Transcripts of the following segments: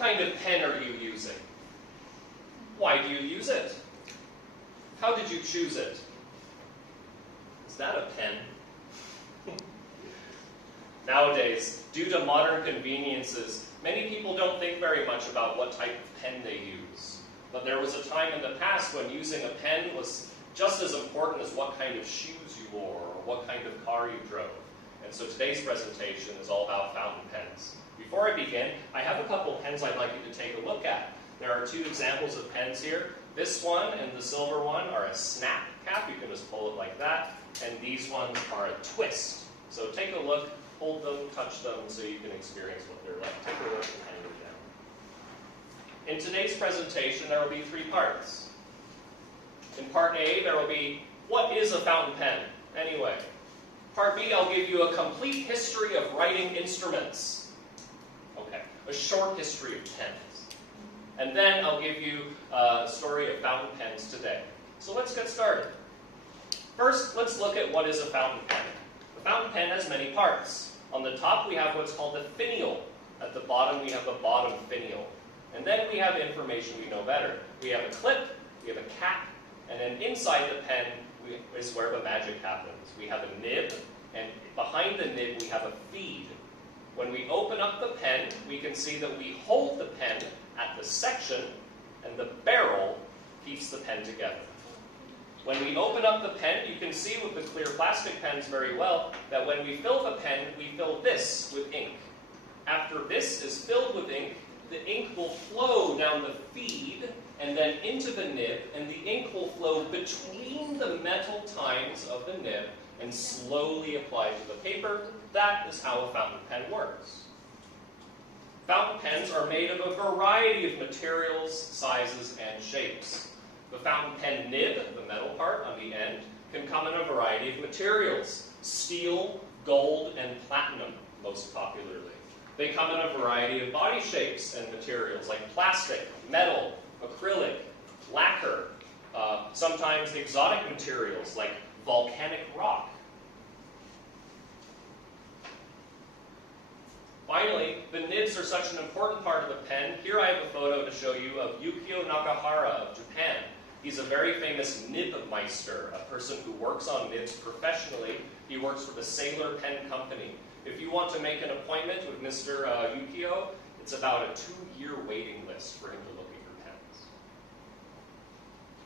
kind of pen are you using? Why do you use it? How did you choose it? Is that a pen? Nowadays, due to modern conveniences, many people don't think very much about what type of pen they use. But there was a time in the past when using a pen was just as important as what kind of shoes you wore or what kind of car you drove. And so today's presentation is all about fountain pens. Before I begin, I have a couple pens I'd like you to take a look at. There are two examples of pens here. This one and the silver one are a snap cap. You can just pull it like that. And these ones are a twist. So take a look, hold them, touch them, so you can experience what they're like. Take a look and hang them down. In today's presentation, there will be three parts. In part A, there will be, what is a fountain pen, anyway? Part B, I'll give you a complete history of writing instruments. Okay, a short history of pens. And then I'll give you a story of fountain pens today. So let's get started. First, let's look at what is a fountain pen. The fountain pen has many parts. On the top, we have what's called the finial. At the bottom, we have the bottom finial. And then we have information we know better. We have a clip, we have a cap, and then inside the pen is where the magic happens. We have a nib, and behind the nib we have a feed. When we open up the pen, we can see that we hold the pen at the section, and the barrel keeps the pen together. When we open up the pen, you can see with the clear plastic pens very well that when we fill the pen, we fill this with ink. After this is filled with ink, the ink will flow down the feed and then into the nib, and the ink will flow between the metal tines of the nib and slowly apply to the paper. That is how a fountain pen works. Fountain pens are made of a variety of materials, sizes, and shapes. The fountain pen nib, the metal part on the end, can come in a variety of materials. Steel, gold, and platinum, most popularly. They come in a variety of body shapes and materials like plastic, metal, acrylic, lacquer, sometimes exotic materials like volcanic rock. Finally, the nibs are such an important part of the pen. Here I have a photo to show you of Yukio Nakahara of Japan. He's a very famous nibmeister, a person who works on nibs professionally. He works for the Sailor Pen Company. If you want to make an appointment with Mr. Yukio, it's about a 2-year waiting list for him to look at your pens.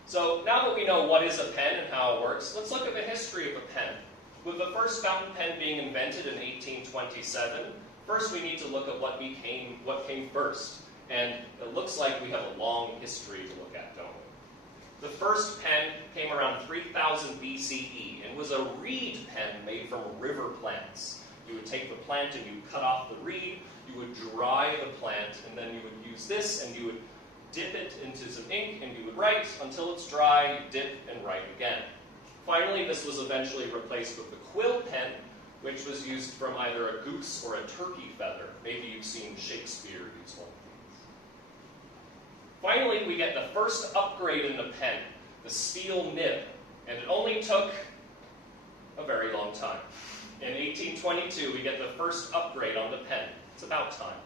So now that we know what is a pen and how it works, let's look at the history of a pen. With the first fountain pen being invented in 1827, first we need to look at what came first. And it looks like we have a long history to look at, don't we? The first pen came around 3000 BCE and was a reed pen made from river plants. You would take the plant and you cut off the reed, you would dry the plant, and then you would use this and you would dip it into some ink and you would write until it's dry, you dip and write again. Finally, this was eventually replaced with the quill pen, which was used from either a goose or a turkey feather. Maybe you've seen Shakespeare use one of these. Finally, we get the first upgrade in the pen, the steel nib, and it only took a very long time. In 1822, we get the first upgrade on the pen. It's about time.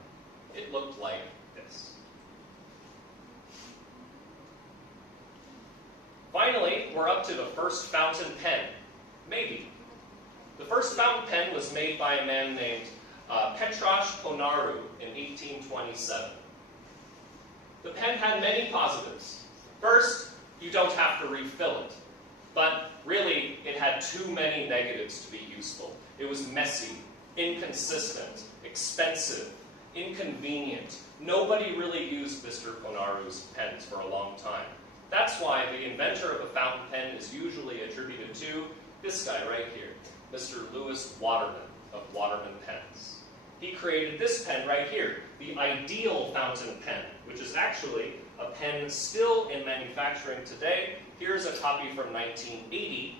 It looked like this. Finally, we're up to the first fountain pen. Maybe. The first fountain pen was made by a man named Petros Ponaru in 1827. The pen had many positives. First, you don't have to refill it. But really, it had too many negatives to be useful. It was messy, inconsistent, expensive, inconvenient. Nobody really used Mr. Ponaru's pens for a long time. That's why the inventor of a fountain pen is usually attributed to this guy right here, Mr. Lewis Waterman of Waterman Pens. He created this pen right here, the ideal fountain pen, which is actually a pen still in manufacturing today. Here's a copy from 1980,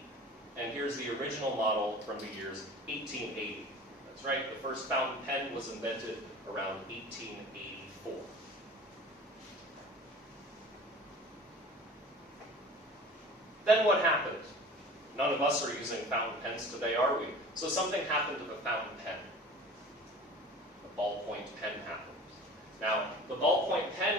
and here's the original model from the years 1880. That's right, the first fountain pen was invented around 1884. Then what happened? None of us are using fountain pens today, are we? So something happened to the fountain pen. The ballpoint pen happened. Now, the ballpoint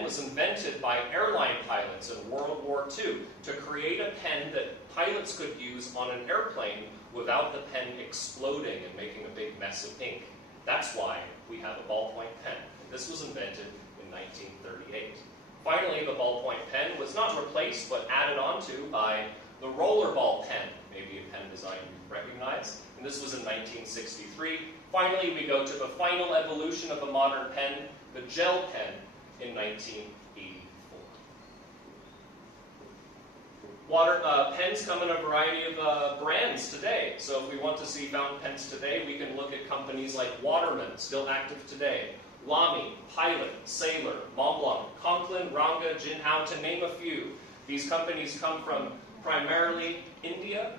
was invented by airline pilots in World War II to create a pen that pilots could use on an airplane without the pen exploding and making a big mess of ink. That's why we have a ballpoint pen. And this was invented in 1938. Finally, the ballpoint pen was not replaced but added onto by the rollerball pen, maybe a pen design you recognize, and this was in 1963. Finally, we go to the final evolution of the modern pen, the gel pen, in 1984. Pens come in a variety of brands today. So if we want to see fountain pens today, we can look at companies like Waterman, still active today, Lamy, Pilot, Sailor, Montblanc, Conklin, Ranga, Jinhao, to name a few. These companies come from primarily India,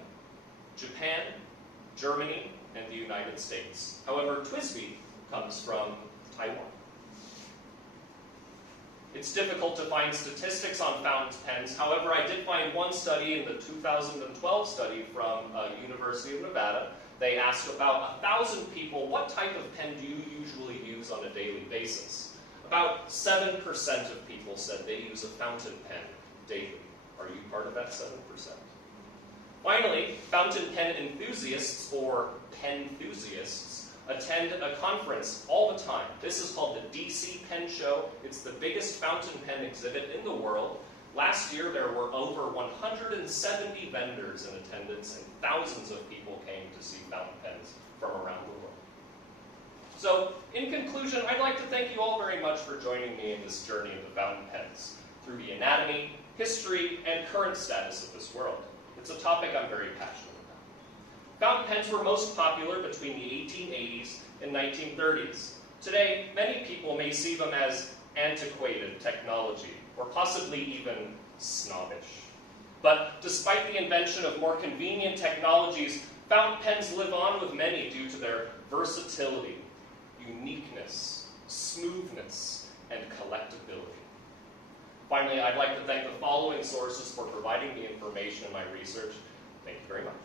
Japan, Germany, and the United States. However, TWSBI comes from Taiwan. It's difficult to find statistics on fountain pens. However, I did find one study in the 2012 study from University of Nevada. They asked about 1,000 people, what type of pen do you usually use on a daily basis? About 7% of people said they use a fountain pen daily. Are you part of that 7%? Finally, fountain pen enthusiasts, or penthusiasts, attend a conference all the time. This is called the DC Pen Show. It's the biggest fountain pen exhibit in the world. Last year, there were over 170 vendors in attendance, and thousands of people came to see fountain pens from around the world. So, in conclusion, I'd like to thank you all very much for joining me in this journey into fountain pens, through the anatomy, history, and current status of this world. It's a topic I'm very passionate about. Fountain pens were most popular between the 1880s and 1930s. Today, many people may see them as antiquated technology, or possibly even snobbish. But despite the invention of more convenient technologies, fountain pens live on with many due to their versatility, uniqueness, smoothness, and collectability. Finally, I'd like to thank the following sources for providing the information in my research. Thank you very much.